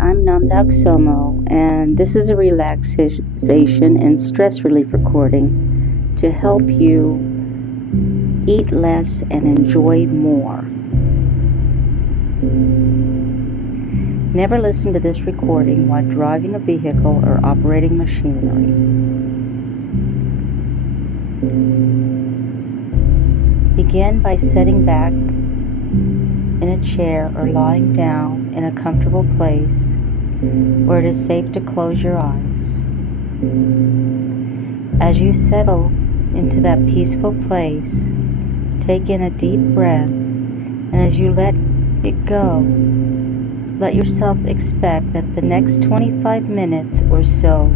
I'm Namdag Tsomo, and this is a relaxation and stress relief recording to help you eat less and enjoy more. Never listen to this recording while driving a vehicle or operating machinery. Begin by sitting back in a chair or lying down in a comfortable place where it is safe to close your eyes. As you settle into that peaceful place, take in a deep breath, and as you let it go, let yourself expect that the next 25 minutes or so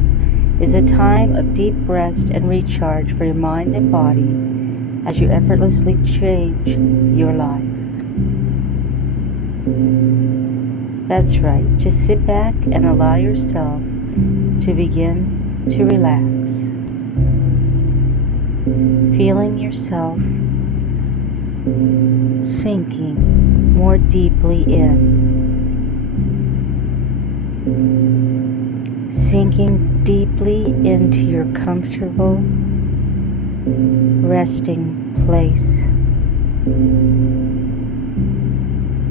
is a time of deep rest and recharge for your mind and body as you effortlessly change your life. That's right, just sit back and allow yourself to begin to relax, feeling yourself sinking more deeply in, sinking deeply into your comfortable resting place,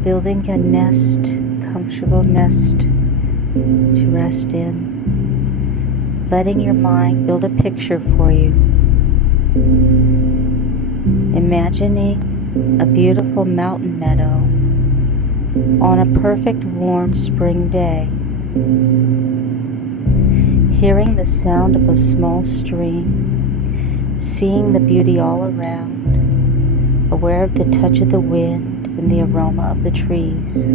building a comfortable nest to rest in, letting your mind build a picture for you, imagining a beautiful mountain meadow on a perfect warm spring day, hearing the sound of a small stream, seeing the beauty all around, aware of the touch of the wind and the aroma of the trees,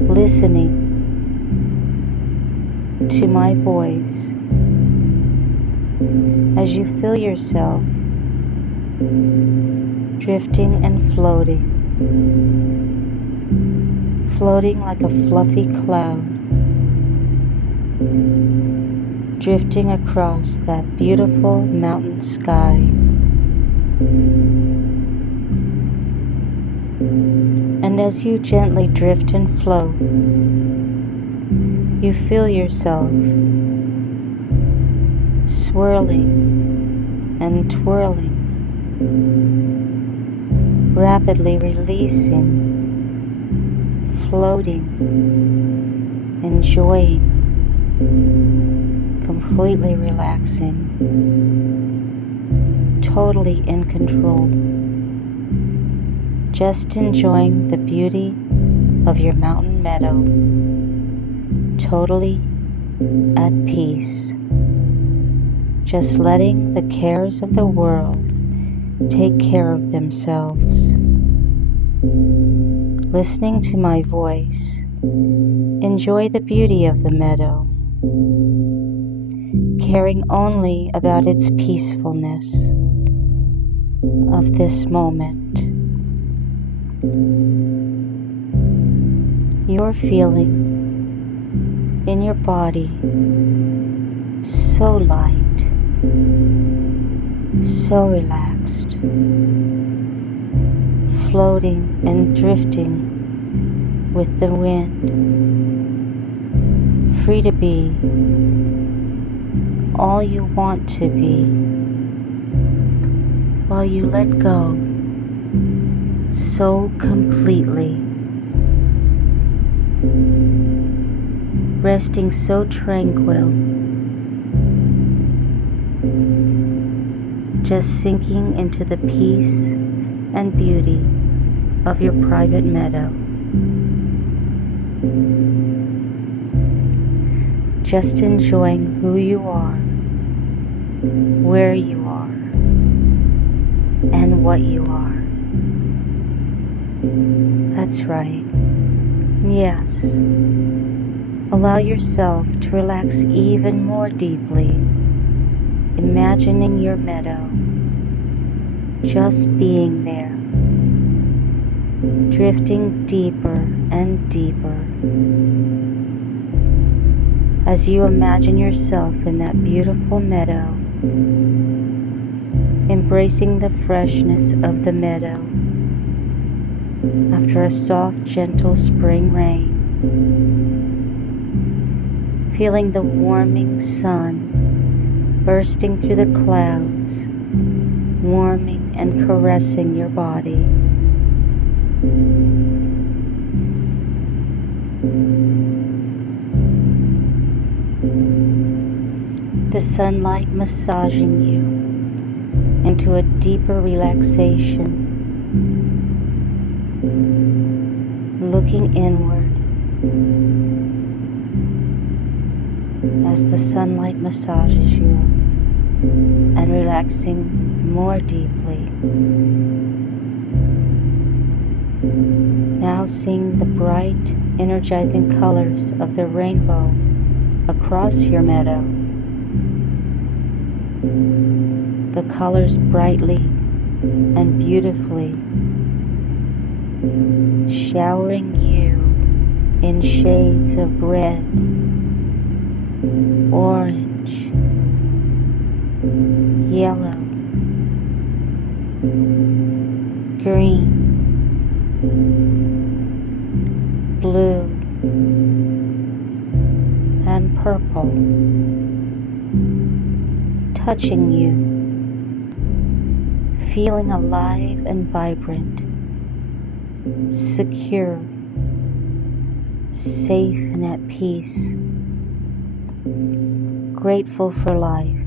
listening to my voice as you feel yourself drifting and floating like a fluffy cloud, drifting across that beautiful mountain sky. And as you gently drift and float, you feel yourself swirling and twirling, rapidly releasing, floating, enjoying, completely relaxing, totally in control, just enjoying the beauty of your mountain meadow, totally at peace, just letting the cares of the world take care of themselves. Listening to my voice, enjoy the beauty of the meadow, caring only about its peacefulness of this moment. You're feeling in your body so light, so relaxed, floating and drifting with the wind, free to be all you want to be, while you let go so completely, resting so tranquil, just sinking into the peace and beauty of your private meadow. Just enjoying who you are, where you are, and what you are. That's right. Yes. Allow yourself to relax even more deeply, imagining your meadow, just being there, drifting deeper and deeper. As you imagine yourself in that beautiful meadow, embracing the freshness of the meadow, after a soft, gentle spring rain. Feeling the warming sun bursting through the clouds, warming and caressing your body. The sunlight massaging you into a deeper relaxation, looking inward as the sunlight massages you and relaxing more deeply. Now seeing the bright, energizing colors of the rainbow across your meadow. The colors brightly and beautifully showering you in shades of red, orange, yellow, green, blue, and purple, touching you, feeling alive and vibrant, secure, safe and at peace, grateful for life,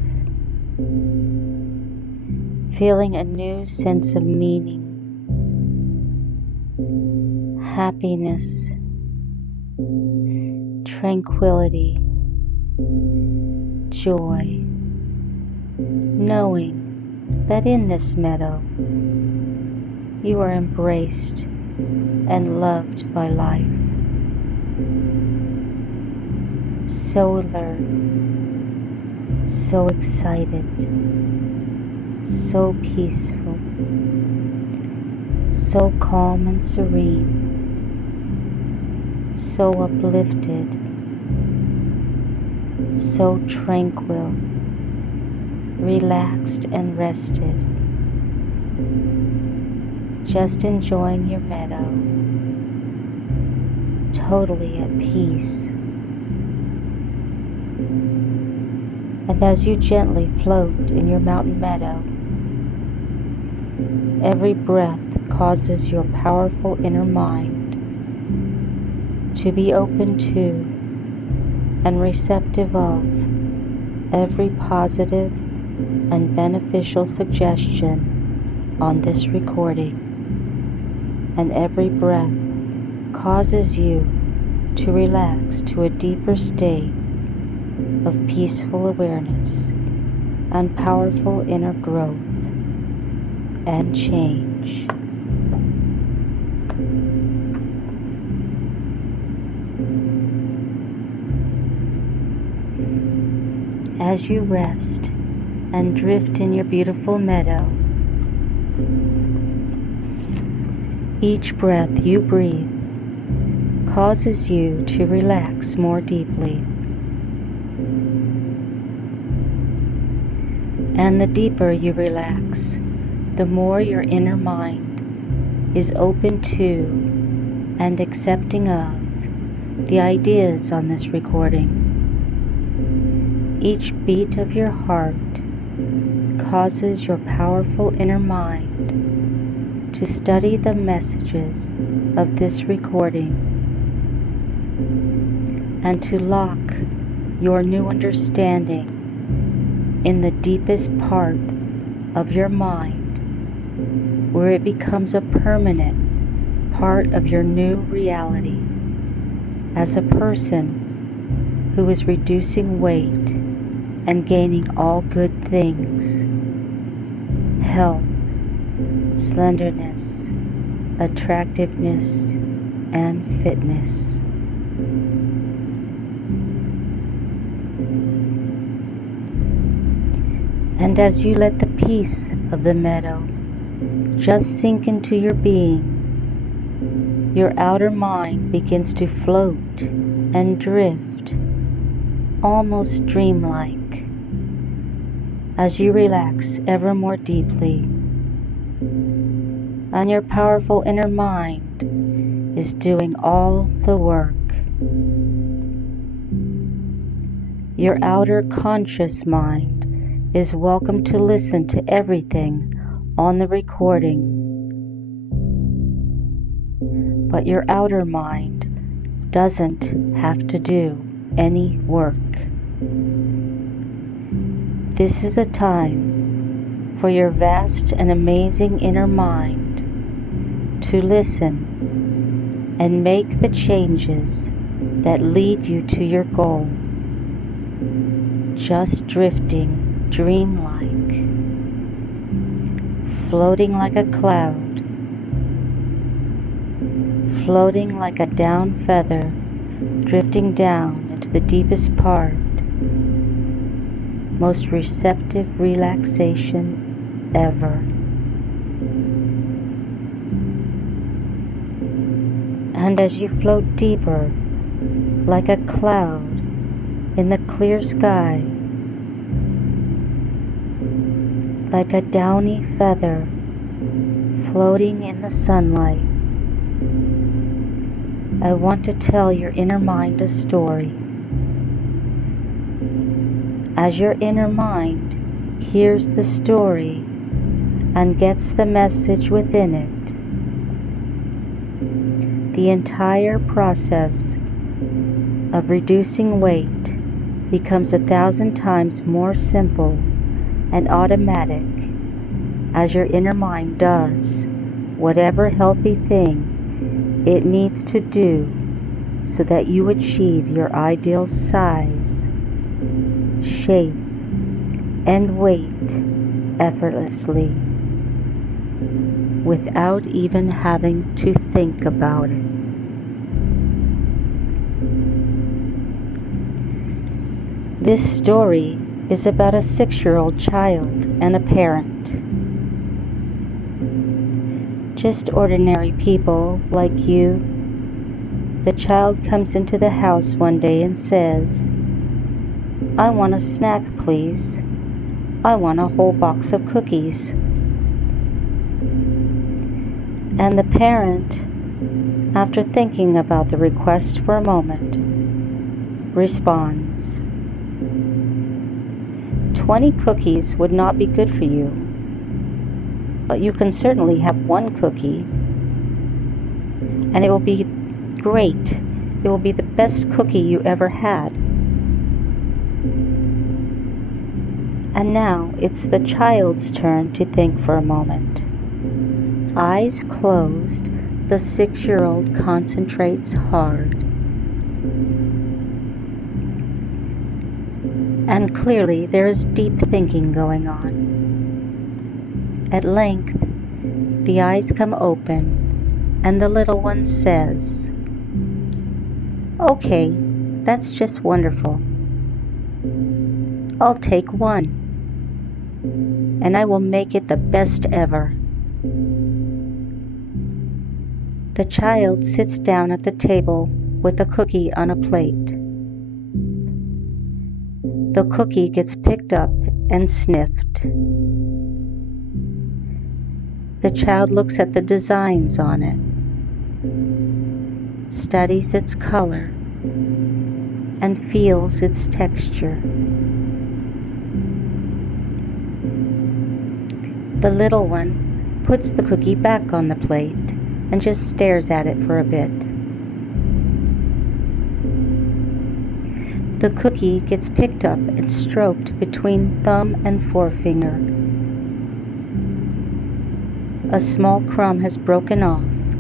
feeling a new sense of meaning, happiness, tranquility, joy, knowing that in this meadow you are embraced and loved by life. So alert, so excited, so peaceful, so calm and serene, so uplifted, so tranquil, relaxed and rested, just enjoying your meadow, totally at peace. And as you gently float in your mountain meadow, every breath causes your powerful inner mind to be open to and receptive of every positive and beneficial suggestion on this recording, and every breath causes you to relax to a deeper state of peaceful awareness and powerful inner growth and change. As you rest and drift in your beautiful meadow, each breath you breathe causes you to relax more deeply. And the deeper you relax, the more your inner mind is open to and accepting of the ideas on this recording. Each beat of your heart causes your powerful inner mind to study the messages of this recording and to lock your new understanding in the deepest part of your mind, where it becomes a permanent part of your new reality as a person who is reducing weight and gaining all good things: health, slenderness, attractiveness, and fitness. And as you let the peace of the meadow just sink into your being, your outer mind begins to float and drift, almost dreamlike, as you relax ever more deeply, and your powerful inner mind is doing all the work. Your outer conscious mind is welcome to listen to everything on the recording, but your outer mind doesn't have to do any work. This is a time for your vast and amazing inner mind to listen and make the changes that lead you to your goal. Just drifting dreamlike, floating like a cloud, floating like a down feather, drifting down into the deepest part, most receptive relaxation ever. And as you float deeper, like a cloud in the clear sky, like a downy feather floating in the sunlight, I want to tell your inner mind a story. As your inner mind hears the story and gets the message within it, the entire process of reducing weight becomes 1,000 times more simple and automatic as your inner mind does whatever healthy thing it needs to do so that you achieve your ideal size, shape, and weight effortlessly without even having to think about it. This story is about a 6-year-old child and a parent. Just ordinary people like you. The child comes into the house one day and says, "I want a snack, please. I want a whole box of cookies." And the parent, after thinking about the request for a moment, responds, 20 cookies would not be good for you, but you can certainly have one cookie, and it will be great. It will be the best cookie you ever had. And now it's the child's turn to think for a moment. Eyes closed, the 6-year-old concentrates hard. And clearly there is deep thinking going on. At length, the eyes come open, and the little one says, "Okay, that's just wonderful. I'll take one, and I will make it the best ever." The child sits down at the table with a cookie on a plate. The cookie gets picked up and sniffed. The child looks at the designs on it, studies its color, and feels its texture. The little one puts the cookie back on the plate and just stares at it for a bit. The cookie gets picked up and stroked between thumb and forefinger. A small crumb has broken off,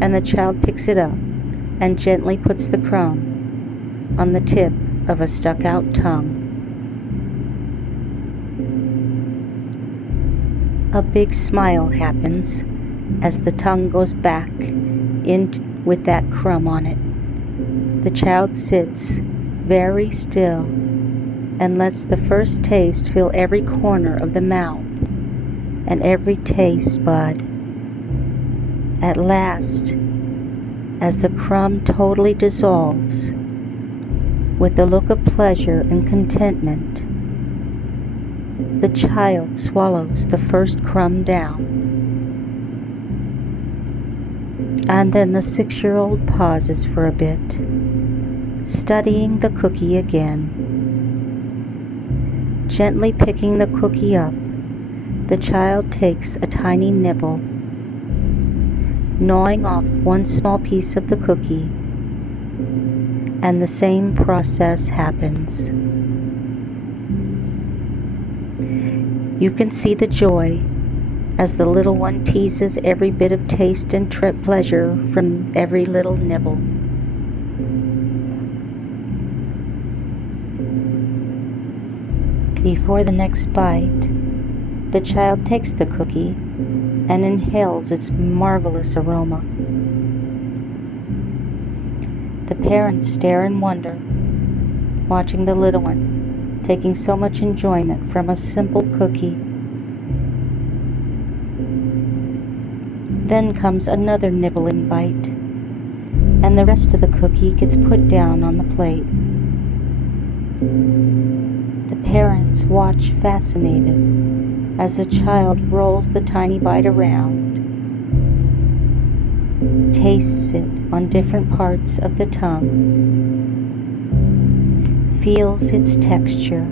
and the child picks it up and gently puts the crumb on the tip of a stuck-out tongue. A big smile happens as the tongue goes back in with that crumb on it. The child sits very still and lets the first taste fill every corner of the mouth and every taste bud. At last, as the crumb totally dissolves, with a look of pleasure and contentment, the child swallows the first crumb down. And then the 6-year-old pauses for a bit, studying the cookie again. Gently picking the cookie up, the child takes a tiny nibble, gnawing off one small piece of the cookie, and the same process happens. You can see the joy as the little one teases every bit of taste and pleasure from every little nibble. Before the next bite, the child takes the cookie and inhales its marvelous aroma. The parents stare in wonder, watching the little one taking so much enjoyment from a simple cookie. Then comes another nibbling bite, and the rest of the cookie gets put down on the plate. The parents watch fascinated as the child rolls the tiny bite around, tastes it on different parts of the tongue, feels its texture,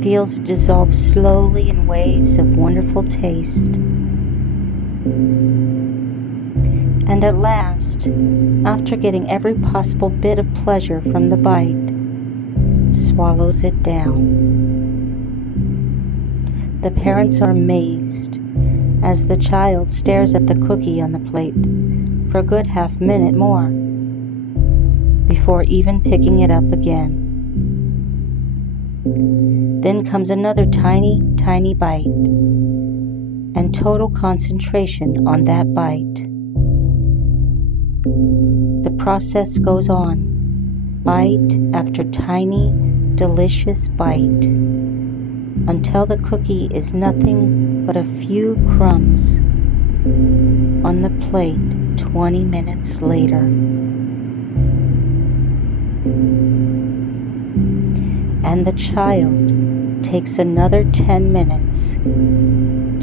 feels it dissolve slowly in waves of wonderful taste. And at last, after getting every possible bit of pleasure from the bite, swallows it down. The parents are amazed as the child stares at the cookie on the plate for a good half-minute more before even picking it up again. Then comes another tiny, tiny bite, and total concentration on that bite. The process goes on, bite after tiny, delicious bite, until the cookie is nothing but a few crumbs on the plate 20 minutes later. And the child takes another 10 minutes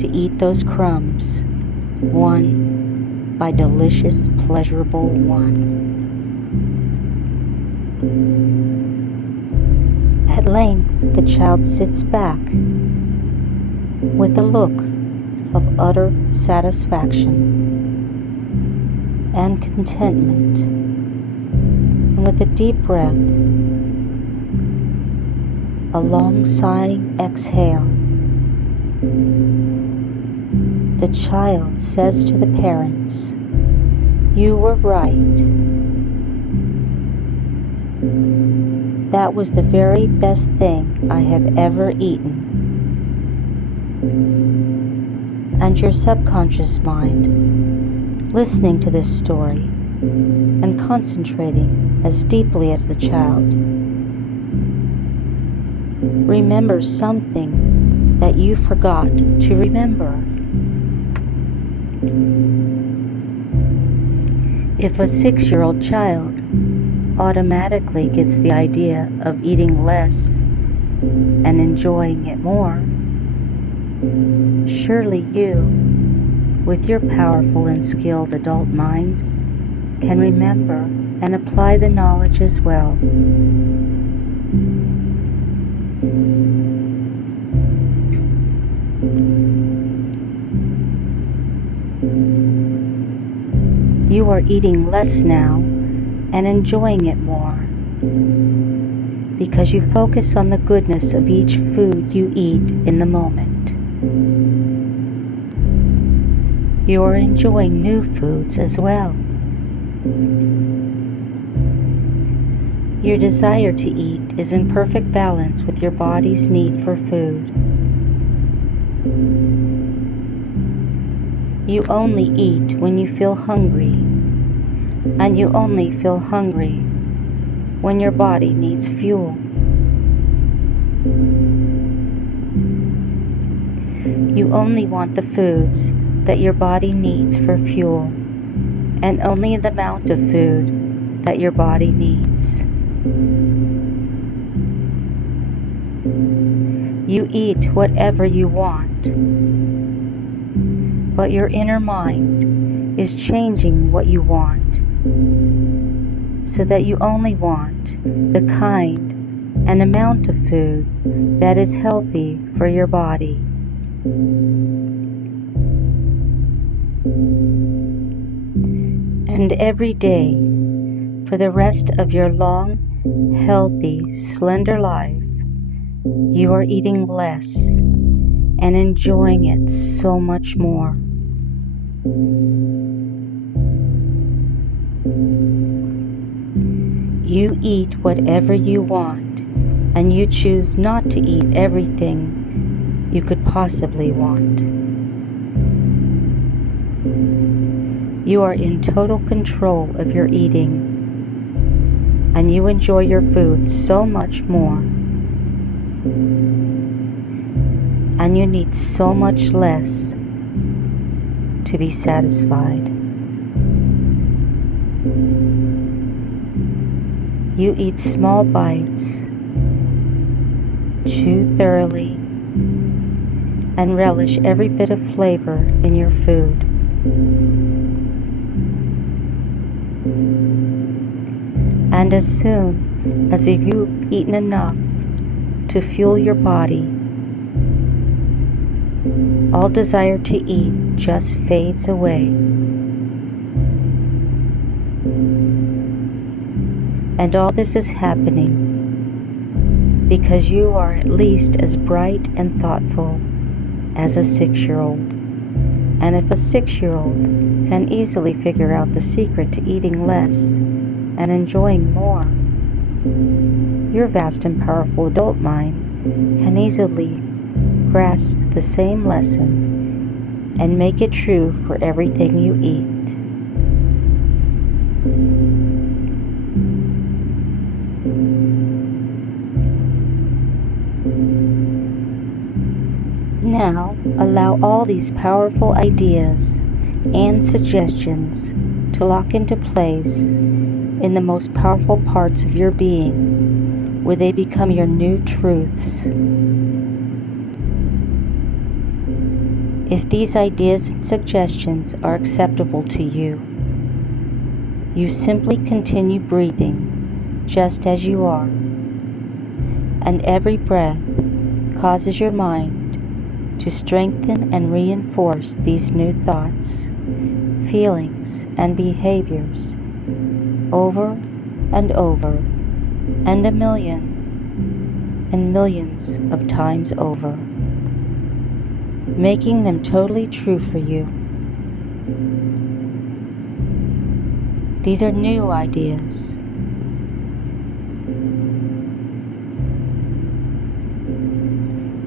to eat those crumbs, one by delicious, pleasurable one. At length, the child sits back with a look of utter satisfaction and contentment, and with a deep breath, a long sighing exhale, the child says to the parents, "You were right. That was the very best thing I have ever eaten." And your subconscious mind, listening to this story and concentrating as deeply as the child, remember something that you forgot to remember. If a 6-year-old child automatically gets the idea of eating less and enjoying it more, surely you, with your powerful and skilled adult mind, can remember and apply the knowledge as well. You are eating less now and enjoying it more because you focus on the goodness of each food you eat in the moment. You are enjoying new foods as well. Your desire to eat is in perfect balance with your body's need for food. You only eat when you feel hungry, and you only feel hungry when your body needs fuel. You only want the foods that your body needs for fuel, and only the amount of food that your body needs. You eat whatever you want, but your inner mind is changing what you want, so that you only want the kind and amount of food that is healthy for your body. And every day, for the rest of your long, healthy, slender life, you are eating less and enjoying it so much more. You eat whatever you want, and you choose not to eat everything you could possibly want. You are in total control of your eating, and you enjoy your food so much more. And you need so much less to be satisfied. You eat small bites, chew thoroughly, and relish every bit of flavor in your food. And as soon as you've eaten enough to fuel your body, all desire to eat just fades away. And all this is happening because you are at least as bright and thoughtful as a 6-year-old. And if a 6-year-old can easily figure out the secret to eating less and enjoying more, your vast and powerful adult mind can easily grasp the same lesson and make it true for everything you eat. Now, allow all these powerful ideas and suggestions to lock into place in the most powerful parts of your being, where they become your new truths. If these ideas and suggestions are acceptable to you, you simply continue breathing just as you are, and every breath causes your mind to strengthen and reinforce these new thoughts, feelings, and behaviors over and over, and a million and millions of times over, making them totally true for you. These are new ideas.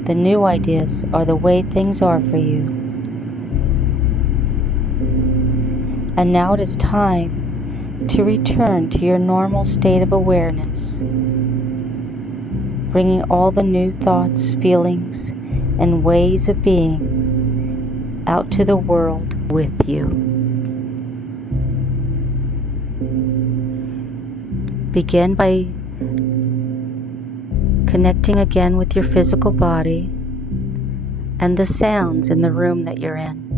The new ideas are the way things are for you. And now it is time to return to your normal state of awareness, bringing all the new thoughts, feelings, and ways of being out to the world with you. Begin by connecting again with your physical body and the sounds in the room that you're in.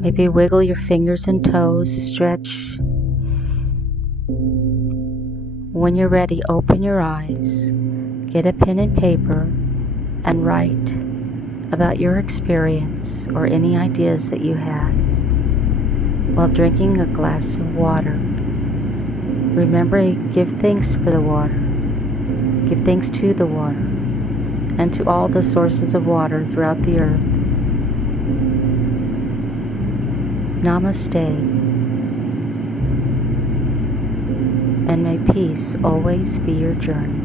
Maybe wiggle your fingers and toes, stretch. When you're ready, open your eyes, get a pen and paper, and write about your experience or any ideas that you had while drinking a glass of water. Remember, give thanks for the water. Give thanks to the water and to all the sources of water throughout the earth. Namaste. And may peace always be your journey.